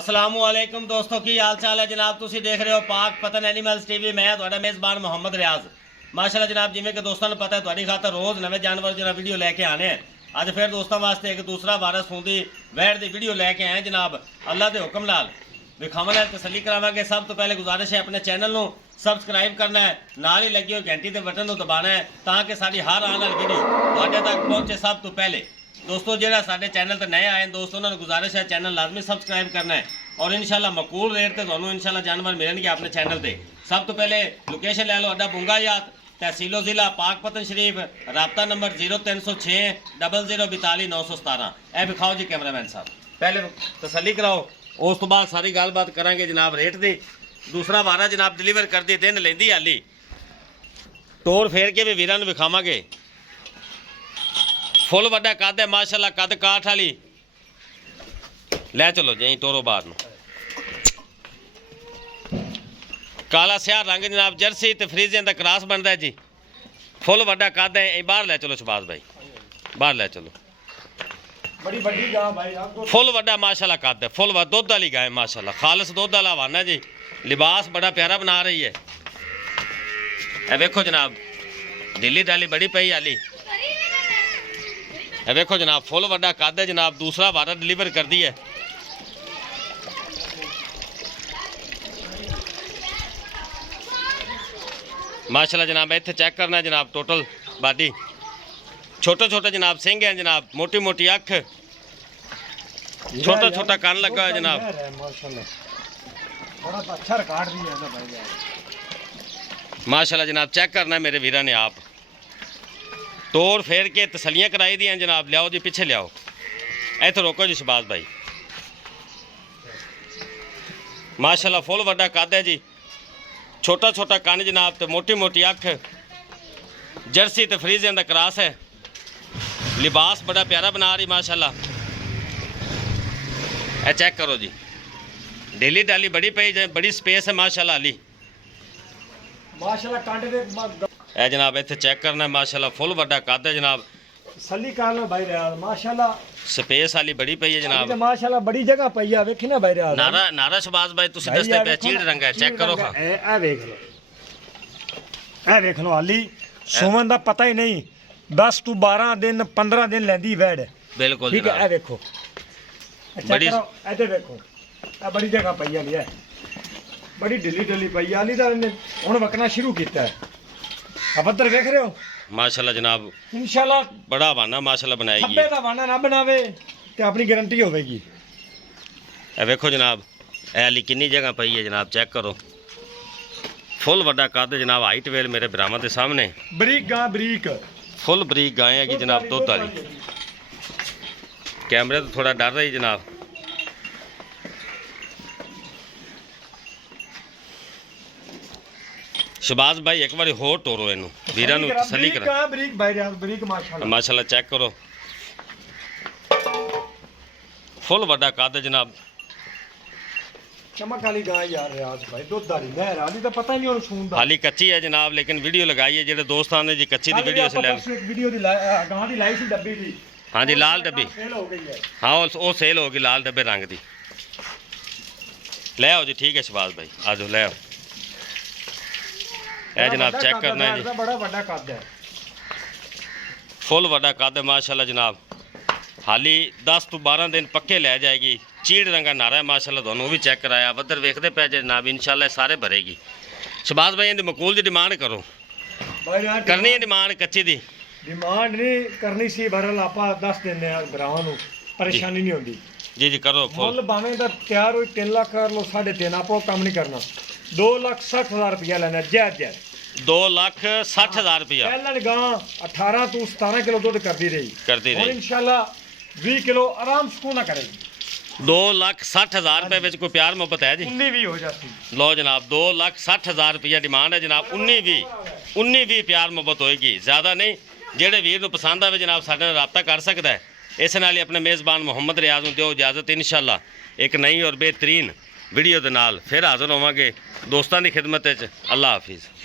असलामुअलैकुम दोस्तों की हाल चाल है जनाब। तुसी देख रहे हो पाक पतन एनिमल्स टीवी। मैं तुहाडा मेज़बान मोहम्मद रियाज। माशाल्लाह जनाब, जिमें कि दोस्तों ने पता है तुहाडी खातर रोज़ नवे जानवर जो वीडियो लैके आने हैं। अज फिर दोस्तों वास्ते एक दूसरा वारस सूंदी वैड़ की वीडियो लैके आए जनाब। अल्लाह के हुक्म नाल विखावन है, तसली करावांगे। सब तो पहले गुजारिश है अपने चैनल को सबसक्राइब करना है, नाल ही लगी हुई घंटी के बटन को दबाना है ताकि साडी हर आने वाली वीडियो तुहाडे तक पहुंचे सब तो पहले। दोस्तों जो साडे चैनल पर नए आए दोस्तों उन्होंने गुजारिश है चैनल लाजमी सबसक्राइब करना है और इंशाल्लाह मकूल रेट से तुहानू इंशाल्लाह जानवर मिलेंगे अपने चैनल पर। सब तो पहले लोकेशन ले लो, अड्डा बुंगायात, तहसीलो ज़िला पाकपतन शरीफ, राबता नंबर 0306 00 42 917। ए विखाओ जी कैमरामैन साहब, पहले तसली कराओ, उस तो बाद सारी गलबात करांगे जनाब रेट की। दूसरा वारा जनाब डिलीवर कर दी दिन लेंदी हाली, तोड़ फेर के भी वीरां नूं विखावांगे। फुल वड्डा कद है माशाल्लाह, कद काठ वाली। लै चलो जी तोरो बाहर नूं। काला स्याह रंग जनाब, जर्सी ते फ्रीजियन का क्रॉस बनता है जी। फुल वड्डा कद है। बाहर लै चलो शहबाज भाई, बाहर लै चलो। बड़ी बड़ी गाय भाई, फुल वड्डा माशाल्लाह कद है, फुल दुध वाली गाय माशाल्लाह, खालस दुध वाला हवाना जी। लिबास बड़ा प्यारा बना रही है। ए वेखो जनाब, ढीली डाली बड़ी पई आली। ए वेखो जनाब, फुल वड्डा कद है जनाब। दूसरा वारा डिलीवर कर दी है। माशाल्लाह जनाब, इत्थे चेक करना है जनाब टोटल बाडी। छोटे छोटे जनाब सिंह हैं जनाब, मोटी मोटी अख, छोटा छोटा कान लगा है जनाब। माशाल्लाह बड़ा अच्छा रिकॉर्ड भी है ना भाई। माशाल्लाह जनाब, चेक करना है मेरे वीरा ने आप। तोड़ फेर के तसलियाँ कराई दी हैं जनाब। लियाओ जी पीछे लियाओ, इत्थे रोको जी शहबाज भाई। माशाल्लाह फुल वड्डा कद है जी, छोटा छोटा कान जनाब, तो मोटी मोटी अख, जर्सी तो फ्रीजियन का क्रॉस है। लिबास बड़ा प्यारा बना रही माशाल्लाह। ए चेक करो जी, डेली डाली बड़ी पई, बड़ी स्पेस है माशाल्लाह अली। माशाल्लाह कांटे दे ए जनाब इत्थे चेक करना है माशाल्लाह, फुल वड्डा कद है जनाब। सली कान भाई रियाज माशाल्लाह, स्पेस वाली बड़ी पई है जनाब। माशाल्लाह बड़ी जगह पई है। वेखी ना भाई रियाज, नारा नारा शहबाज भाई तुसी दसते पे चीड़ रंग है, चेक करो। हां ए देख लो, ए देख लो अली, सुमन दा पता ही नहीं। 10 to 12 दिन 15 दिन लेंदी वैड़, बिल्कुल ठीक है। जनाब, ए देखो बड़ी इधर देखो, ए बड़ी जगह पई है, बड़ी ढिली ढिली पई अली दा हुन वकना शुरू कीता है। अब इधर देख रहे हो माशाल्लाह जनाब, इंशाल्लाह बड़ा बहाना माशाल्लाह बनाएगी। खब्बे दा वाना ना बनावे ते अपनी गारंटी होवेगी। ए वेखो जनाब, ए अली कितनी जगह पई है जनाब, चेक करो। फुल वड्डा कद जनाब, हाइट वेल मेरे बरामा के सामने। बरीक गां बरीक, फुल बरीक गाय है जनाब, दुध वाली। कैमरे तो थोड़ा डर रही जनाब। शहबाज भाई एक बार होर टोरो इनू वीरा नू तसली करा। बरीक भाई रियाज, बरीक माशाल्लाह। माशाल्लाह चेक करो, फुल वड्डा कद जनाब। चमक वाली गाय यार रियाज भाई, दुध वाली मैं रानी तो पता ही नहीं और सून दा। हाली कच्ची है जनाब, लेकिन वीडियो लगाई है जेडे दोस्तान ने जी कच्ची दी वीडियो से ले। एक वीडियो दी गां दी लाई सी डब्बी दी। हाँ जी लाल डब्बी, फेल हो गई है। हाँ वो सेल होगी लाल डब्बे रंग दी। ले आओ जी, ठीक है शहबाज भाई, आ जाओ ले आओ। ए जनाब चेक करना है जी, बड़ा बड़ा कद है, फुल वड्डा कद है माशाल्लाह जनाब। हाली 10 to 12 दिन पक्के लै जाएगी। चीड़ रंगा नारा है माशाल्लाह, दोनों भी चेक कराया। वधर वेखते पे जनाब, इंशाल्लाह सारे भरेगी। शहबाज भाई इनकी मकूल की डिमांड करो, भाई यार करनी है डिमांड कच्ची दी। डिमांड नहीं करनी सी, बहरहाल आपा 10 दिन ने भरावां नू परेशानी नहीं होंदी। जी जी करो फुल। मुੱਲ भावें दा तैयार होई 3 लाख कर लो, 3.5 आपो काम नहीं करना। 2,60,000 रुपया लेना जैद जैद। 2,60,000 रुपया पहलन गां 18 to 17 किलो दुध करती रही, करती और रही। इंशाल्लाह 20 किलो आराम सुकून ना करेगी। 2,60,000 रुपये में कोई प्यार मोहब्बत है जी। 19-20 हो जाती। लो जनाब, 2,60,000 रुपया डिमांड है जनाब। 19-20 प्यार मोहब्बत होएगी, ज़्यादा नहीं। जेड़े वीर नूं पसंद आवे जनाब साडे नाल राबता कर सकता है। इस नाल ही अपने मेज़बान मुहम्मद रियाज नूं दिओ इजाज़त। इंशाल्लाह एक नई और बेहतरीन वीडियो दे नाल फिर हाज़र होवांगे दोस्तां दी खिदमत विच। अल्लाह हाफिज़।